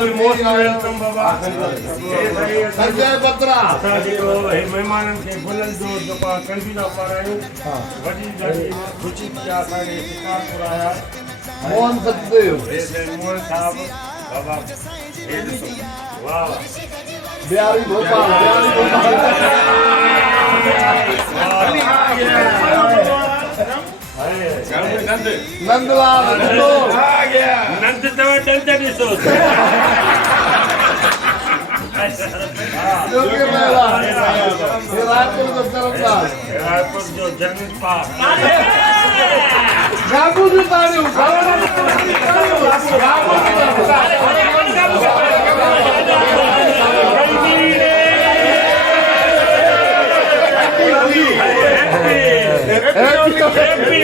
most welcome बाबा संजय बत्रा मेहमान खे फुलनि जो जेको कंदीला पारायूं वॾी ॾाढी ख़ुशी थी आहे असांखे शिकारपुर आया मोहन सचदेव मोहन साहब बाबा हे ॾिसो वाह बिहारी भोपाल नंदलाल नंद तव दंद ॾिसो योगी मेला ये रायपुर का तरफदार रायपुर जो जन्नत पार बाबू जी ताड़ियों हैप्पी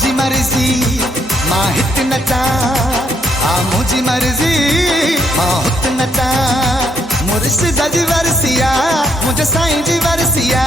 मुझी मर्जी मां हित नचा मुझी मर्जी मां हुत नचा मुर्शिद जी वरसिया मुझे साईं जी वरसिया